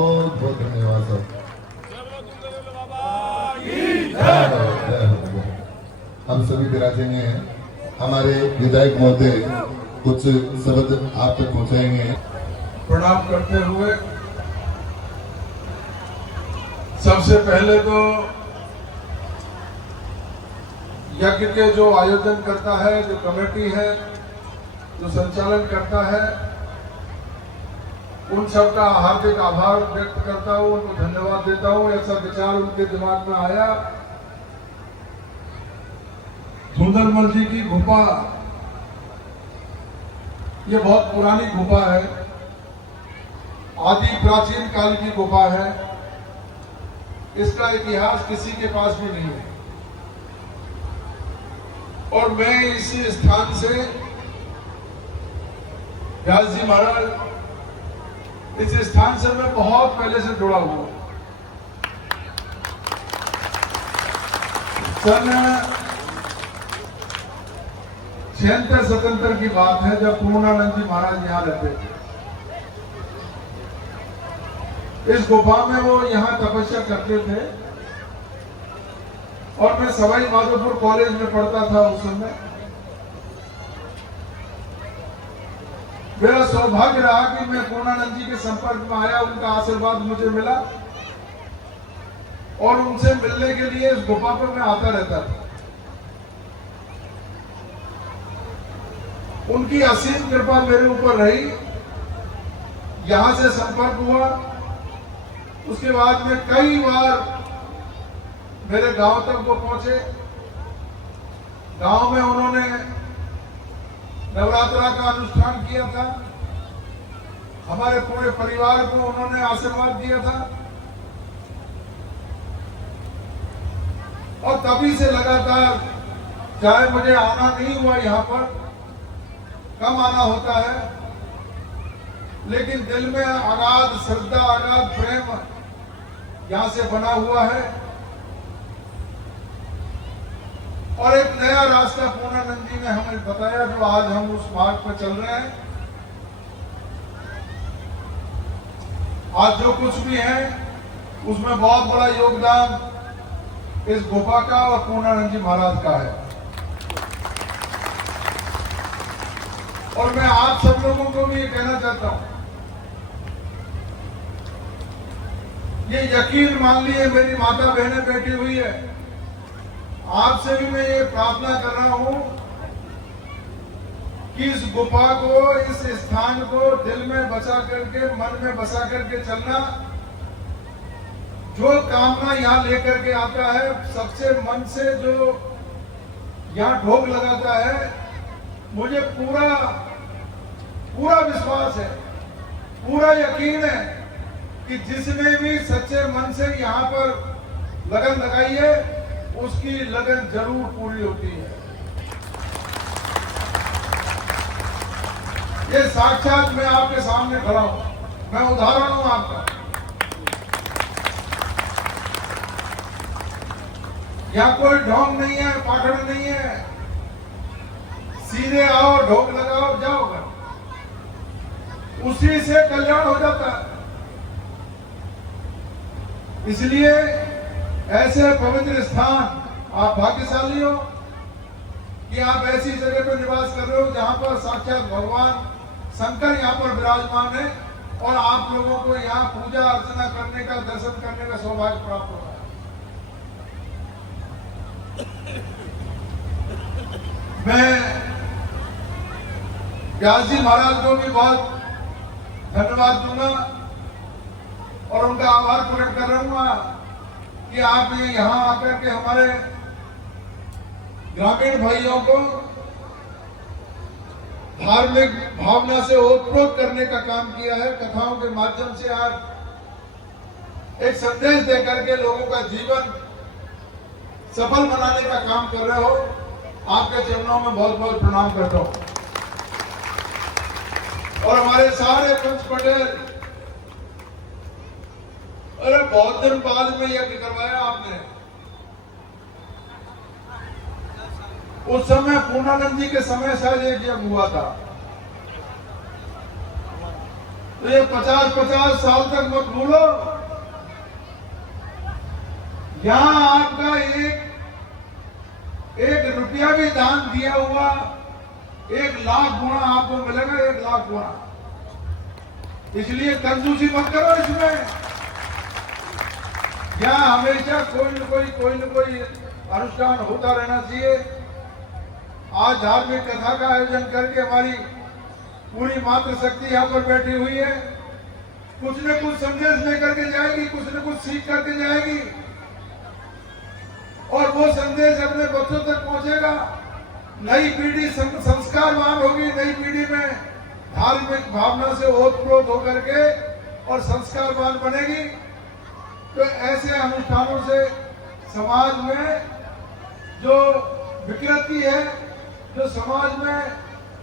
बहुत बहुत धन्यवाद सर। हम सभी विराजेंगे हैं। हमारे विधायक महोदय कुछ शब्द आप तक पहुंचाएंगे। प्रणाम करते हुए सबसे पहले तो यज्ञ के जो आयोजन करता है, जो कमेटी है, जो संचालन करता है, उन सब का हार्दिक आभार व्यक्त करता हूँ, उनको धन्यवाद देता हूँ। ऐसा विचार उनके दिमाग में आया। धुंधलमल जी की गुफा, ये बहुत पुरानी गुफा है, आदि प्राचीन काल की गुफा है। इसका इतिहास किसी के पास भी नहीं है और मैं इसी स्थान से व्यास जी महाराज, इस स्थान से मैं बहुत पहले से जुड़ा हुआ। सन 76-77 की बात है, जब पूर्णानंद जी महाराज यहाँ रहते थे। इस गुफा में वो यहाँ तपस्या करते थे और मैं सवाई माधोपुर कॉलेज में पढ़ता था उस समय। मेरा सौभाग्य रहा कि मैं पूर्णानंद जी के संपर्क में आया, उनका आशीर्वाद मुझे मिला और उनसे मिलने के लिए इस गुफा पर मैं आता रहता था। उनकी असीम कृपा मेरे ऊपर रही। यहां से संपर्क हुआ, उसके बाद में कई बार मेरे गांव तक वो पहुंचे। गांव में उन्होंने नवरात्रा का अनुष्ठान किया था, हमारे पूरे परिवार को उन्होंने आशीर्वाद दिया था और तभी से लगातार, चाहे मुझे आना नहीं हुआ, यहाँ पर कम आना होता है, लेकिन दिल में अगाध श्रद्धा, अगाध प्रेम यहां से बना हुआ है। और एक नया रास्ता पूर्णानंद जी ने हमें बताया, जो आज हम उस मार्ग पर चल रहे हैं। आज जो कुछ भी है उसमें बहुत बड़ा योगदान इस गुफा का और पूर्णानंद जी महाराज का है। और मैं आप सब लोगों को भी ये कहना चाहता हूं, ये यकीन मान लिए, मेरी माता बहनें बैठी हुई है, आपसे भी मैं ये प्रार्थना कर रहा हूं कि इस गुफा को, इस स्थान को दिल में बसा करके, मन में बसा करके चलना। जो कामना यहाँ लेकर के आता है, सबसे मन से जो यहाँ ढोक लगाता है, मुझे पूरा विश्वास है, पूरा यकीन है कि जिसने भी सच्चे मन से यहाँ पर लगन लगाई है, उसकी लगन जरूर पूरी होती है। ये साक्षात मैं आपके सामने खड़ा हूं, मैं उदाहरण हूं आपका। यहाँ कोई ढोंग नहीं है, पाखड़ नहीं है, सीधे आओ, ढोक लगाओ, जाओ घर, उसी से कल्याण हो जाता है। इसलिए ऐसे पवित्र स्थान, आप भाग्यशाली हो कि आप ऐसी जगह पर निवास कर रहे हो जहां पर साक्षात भगवान शंकर यहाँ पर विराजमान है और आप लोगों को यहाँ पूजा अर्चना करने का, दर्शन करने का सौभाग्य प्राप्त हो रहा है। मैं व्यास जी महाराज को भी बहुत धन्यवाद दूंगा और उनका आभार प्रकट कर रहूंगा कि आपने यहाँ आकर के हमारे ग्रामीण भाइयों को धार्मिक भावना से ओतप्रोत करने का काम किया है। कथाओं के माध्यम से आप एक संदेश देकर के लोगों का जीवन सफल बनाने का काम कर रहे हो। आपके चरणों में बहुत बहुत प्रणाम करता हूं। और हमारे सारे पंच पटेल, अरे बहुत दिन बाद में यज्ञ करवाया आपने। उस समय पूर्णानंद जी के समय शायद एक यज्ञ हुआ था। तो ये 50-50 साल तक मत भूलो, यहां आपका एक रुपया भी दान दिया हुआ 1 लाख गुना आपको मिलेगा, 1 लाख गुना। इसलिए कंजूसी मत करो इसमें। यहाँ हमेशा कोई न कोई अनुष्ठान होता रहना चाहिए। आज धार्मिक कथा का आयोजन करके हमारी पूरी मातृशक्ति यहाँ पर बैठी हुई है, कुछ न कुछ संदेश लेकर के जाएगी, कुछ न कुछ सीख करके जाएगी, और वो संदेश अपने बच्चों तक पहुंचेगा। नई पीढ़ी संस्कारवान होगी, नई पीढ़ी में धार्मिक भावना से ओतप्रोत होकर के और संस्कारवान बनेगी। तो ऐसे अनुष्ठानों से समाज में जो विकृति है, जो समाज में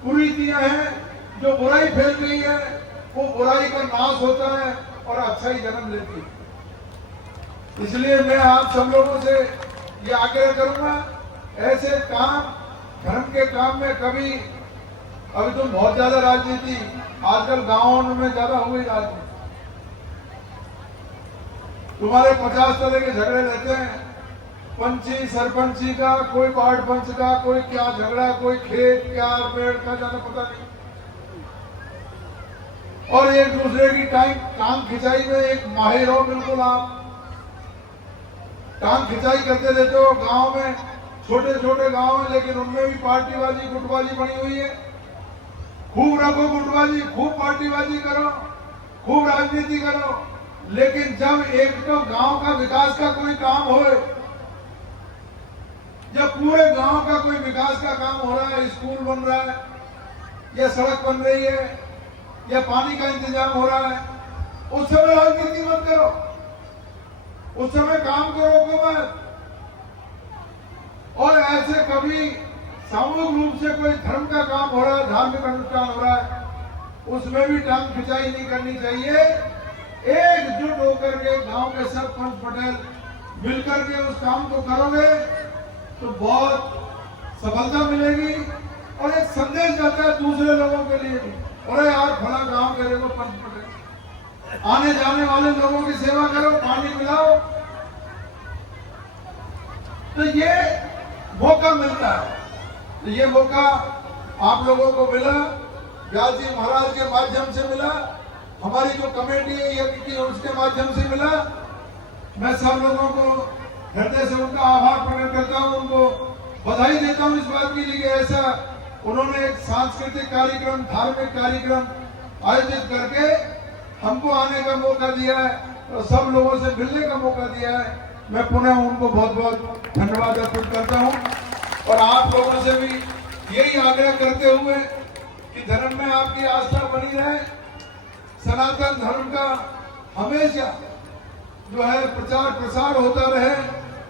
कुरीतियां हैं, जो बुराई फैल गई है, वो बुराई का नाश होता है और अच्छाई जन्म लेती है। इसलिए मैं आप सब लोगों से ये आग्रह करूंगा, ऐसे काम, धर्म के काम में कभी, अभी तो बहुत ज्यादा राजनीति आजकल गांवों में ज्यादा हो गई राजनीति। तुम्हारे 50 तरह के झगड़े रहते हैं, पंची सरपंची का, कोई वार्ड पंच का, कोई क्या झगड़ा, कोई खेत क्या पेड़ का, जाना पता नहीं। और एक दूसरे की टांग खिंचाई में एक माहिर हो बिल्कुल, आप टांग खिंचाई करते रहते हो। गांव में छोटे छोटे गांव हैं, लेकिन उनमें भी पार्टीबाजी गुटबाजी बनी हुई है। खूब रखो गुटबाजी, खूब पार्टीबाजी करो, खूब राजनीति करो, लेकिन जब एक तो गांव का विकास का कोई काम हो, जब पूरे गांव का कोई विकास का काम हो रहा है, स्कूल बन रहा है, या सड़क बन रही है, या पानी का इंतजाम हो रहा है, उस समय राजनीति मत करो, उस समय काम करो मत। और ऐसे कभी सामूहिक रूप से कोई धर्म का काम हो रहा है, धार्मिक अनुष्ठान हो रहा है, उसमें भी टांग खिंचाई नहीं करनी चाहिए। एकजुट होकर के गांव के सब पंच पटेल मिलकर के उस काम को करोगे तो बहुत सफलता मिलेगी, और एक संदेश जाता है दूसरे लोगों के लिए भी, अरे यार फला गांव के देखो पंच पटेल, आने जाने वाले लोगों की सेवा करो, पानी पिलाओ। तो ये मौका मिलता है, तो ये मौका आप लोगों को मिला, व्यास जी महाराज के माध्यम से मिला, हमारी जो कमेटी है यज्ञ की उसके माध्यम से मिला। मैं सब लोगों को हृदय से उनका आभार प्रकट करता हूं, उनको बधाई देता हूं इस बात के लिए कि ऐसा उन्होंने एक सांस्कृतिक कार्यक्रम, धार्मिक कार्यक्रम आयोजित करके हमको आने का मौका दिया है और सब लोगों से मिलने का मौका दिया है। मैं पुनः उनको बहुत बहुत धन्यवाद अर्पित करता हूं, और आप लोगों से भी यही आग्रह करते हुए कि धर्म में आपकी आस्था बनी रहे, सनातन धर्म का हमेशा जो है प्रचार प्रसार होता रहे,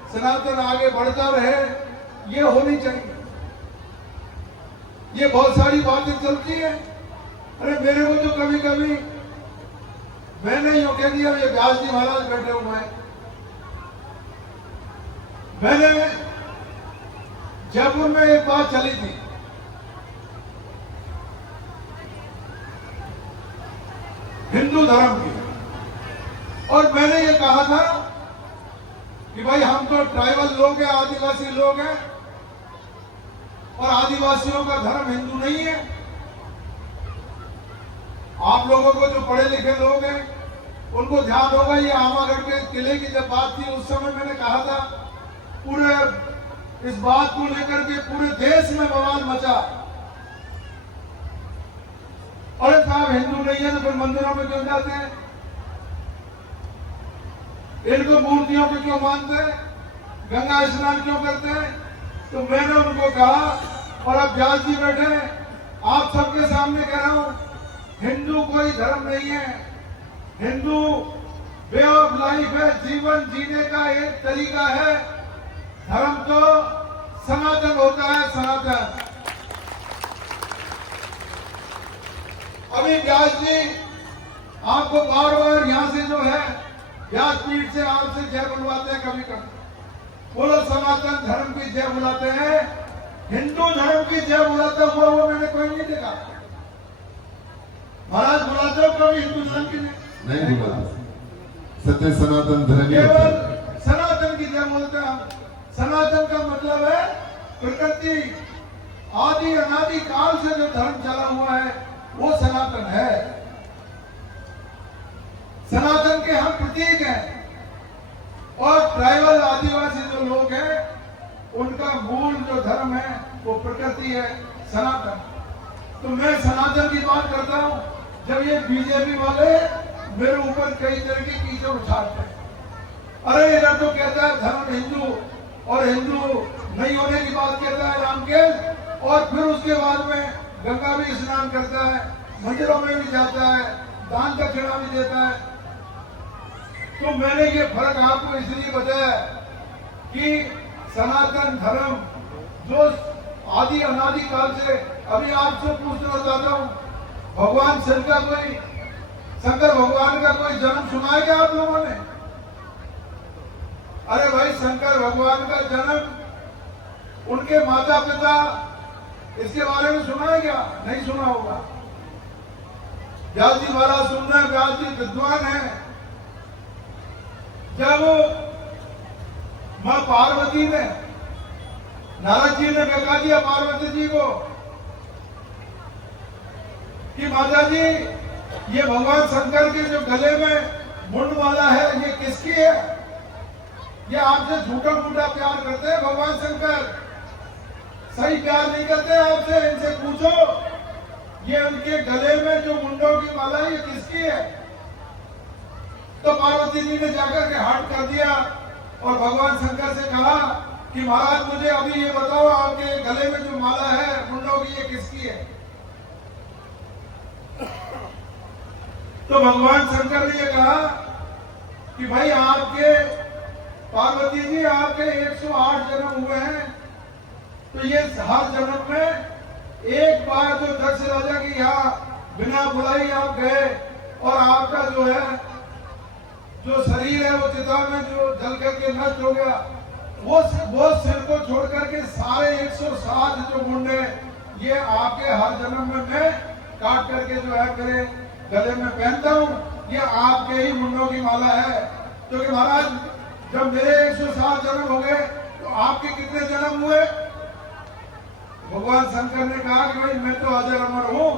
सनातन आगे बढ़ता रहे, ये होनी चाहिए। ये बहुत सारी बातें चलती है, अरे मेरे को तो कभी कभी मैंने यूं कह दिया, ये व्यास जी महाराज बैठे हुए हैं, मैंने जयपुर में एक बात चली थी, हिंदू धर्म की, और मैंने ये कहा था कि भाई हम तो ट्राइबल लोग हैं, आदिवासी लोग हैं, और आदिवासियों का धर्म हिंदू नहीं है। आप लोगों को जो पढ़े लिखे लोग हैं उनको ध्यान होगा, ये आमागढ़ के किले की जब बात थी उस समय मैंने कहा था, पूरे इस बात को लेकर के पूरे देश में बवाल मचा, अरे साहब हिंदू नहीं है तो फिर मंदिरों में क्यों जाते हैं, इनको मूर्तियों को क्यों मानते हैं, गंगा स्नान क्यों करते हैं। तो मैंने उनको कहा, और अब व्यास जी बैठे आप सबके सामने कह रहा हूं, हिंदू कोई धर्म नहीं है, हिंदू वे ऑफ लाइफ है, जीवन जीने का एक तरीका है। धर्म तो सनातन होता है, सनातन। अभी व्यास जी आपको बार बार यहां से जो है व्यासपीठ से आपसे जय बुलवाते हैं, कभी कभी बोलो सनातन धर्म की जय बुलाते हैं, हिंदू धर्म की जय बुलाते हुआ वो मैंने कोई नहीं देखा। महाराज बुलाते हो कभी हिंदू धर्म की नहीं बोला, सत्य सनातन धर्म ही होता केवल है। सनातन की जय बोलते हैं हम। सनातन का मतलब है प्रकृति आदि अनादि काल से जो धर्म चला हुआ है वो सनातन है। सनातन के हम प्रतीक हैं और ट्राइबल आदिवासी जो लोग हैं उनका मूल जो धर्म है वो प्रकृति है, सनातन। तो मैं सनातन की बात करता हूं। जब ये बीजेपी वाले मेरे ऊपर कई तरह की कीचड़ उछालते हैं, अरे इधर तो कहता है धर्म हिंदू और हिंदू नहीं होने की बात कहता है राम के, और फिर उसके बाद में गंगा भी स्नान करता है, मंदिरों में भी जाता है, दान दक्षिणा भी देता है। तो मैंने ये फर्क आपको इसलिए बताया कि सनातन धर्म जो आदि अनादि काल से, अभी आपसे पूछना चाहता हूं, भगवान शंकर भगवान का कोई जन्म सुना है क्या आप लोगों ने? अरे भाई, शंकर भगवान का जन्म, उनके माता पिता, इसके बारे में सुना है क्या? नहीं सुना होगा। व्यास जी महाराज सुन रहे हैं, व्यास जी विद्वान है। जब मां पार्वती ने, नारद जी ने बता दिया पार्वती जी को कि माता जी ये भगवान शंकर के जो गले में मुंड वाला है ये किसकी है? ये आपसे झूठा मूठा प्यार करते हैं भगवान शंकर, सही प्यार नहीं करते आपसे। इनसे पूछो ये उनके गले में जो मुंडों की माला है ये किसकी है? तो पार्वती जी ने जाकर के हाथ कर दिया और भगवान शंकर से कहा कि महाराज मुझे अभी ये बताओ आपके गले में जो माला है मुंडों की ये किसकी है? तो भगवान शंकर ने ये कहा कि भाई आपके पार्वती जी आपके 108 जन्म हुए हैं, तो ये हर जन्म में एक बार जो दक्ष राजा की यहाँ बिना बुलाई आप गए और आपका जो है जो शरीर है वो चिता में जो जल करके नष्ट हो गया, वो सिर को छोड़ करके सारे 107 जो मुंडे ये आपके हर जन्म में मैं काट करके जो है मेरे गले में पहनता हूँ, ये आपके ही मुंडों की माला है। क्योंकि महाराज जब मेरे 107 जन्म हो गए तो आपके कितने जन्म हुए? भगवान शंकर ने कहा कि भाई मैं तो अजर अमर हूँ,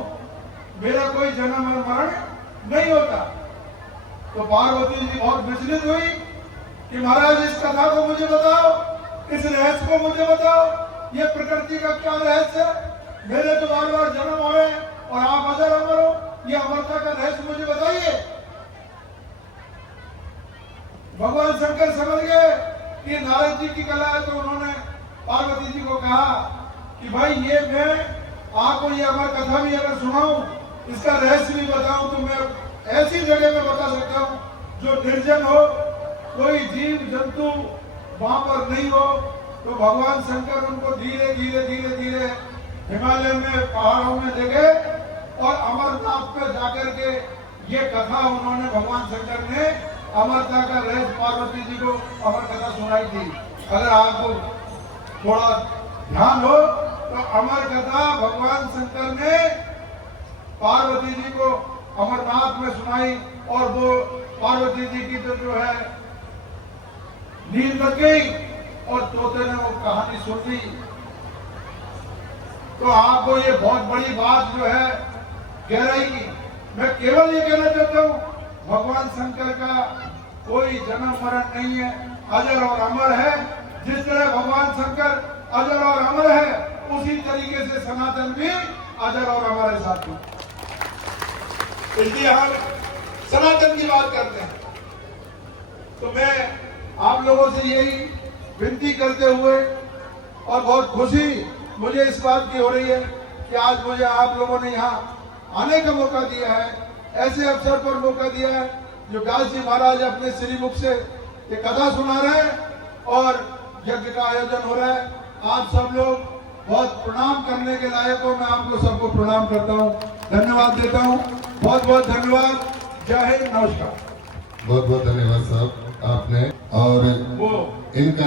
मेरा कोई जन्म और मरण नहीं होता। तो पार्वती जी बहुत विचलित हुई कि महाराज इस कथा को मुझे बताओ, इस रहस्य को मुझे बताओ, ये प्रकृति का क्या रहस्य है? मेरे तो बार बार जन्म हो रहे और आप अजर अमर हो, ये अमरता का रहस्य मुझे बताइए। भगवान शंकर समझ गए कि नारद जी की कला है, तो उन्होंने पार्वती जी को कहा कि भाई ये मैं आपको ये अमर कथा भी अगर सुनाऊं, इसका रहस्य भी बताऊं, तो मैं ऐसी जगह में बता सकता हूं जो निर्जन हो, कोई जीव जंतु वहां पर नहीं हो। तो भगवान शंकर उनको धीरे धीरे धीरे धीरे हिमालय में पहाड़ों में ले गए और अमरनाथ पे जाकर के ये कथा उन्होंने, भगवान शंकर ने अमरता का रहस्य पार्वती जी को अमर कथा सुनाई थी। अगर आपको थोड़ा ध्यान हो तो अमर कथा भगवान शंकर ने पार्वती जी को अमरनाथ में सुनाई और वो पार्वती जी की तो जो है नींद लग गई और तोते ने वो कहानी सुन ली। तो आपको ये बहुत बड़ी बात जो है गहराई की, मैं केवल ये कहना चाहता हूँ भगवान शंकर का कोई जन्म मरण नहीं है, अजर और अमर है। जिस तरह भगवान शंकर अजर और अमर है, उसी तरीके से सनातन भी अजर और अमर है साथी। इसलिए हम सनातन की बात करते हैं। तो मैं आप लोगों से यही विनती करते हुए, और बहुत खुशी मुझे इस बात की हो रही है कि आज मुझे आप लोगों ने यहाँ आने का मौका दिया है, ऐसे अवसर पर मौका दिया है जो व्यास जी महाराज अपने श्रीमुख से ये कथा सुना रहे हैं और यज्ञ का आयोजन हो रहा है। आप सब लोग बहुत प्रणाम करने के लायक हो, मैं आपको सबको प्रणाम करता हूँ, धन्यवाद देता हूँ। बहुत बहुत धन्यवाद। जय हिंद, नमस्कार। बहुत बहुत धन्यवाद साहब आपने। और वो इनका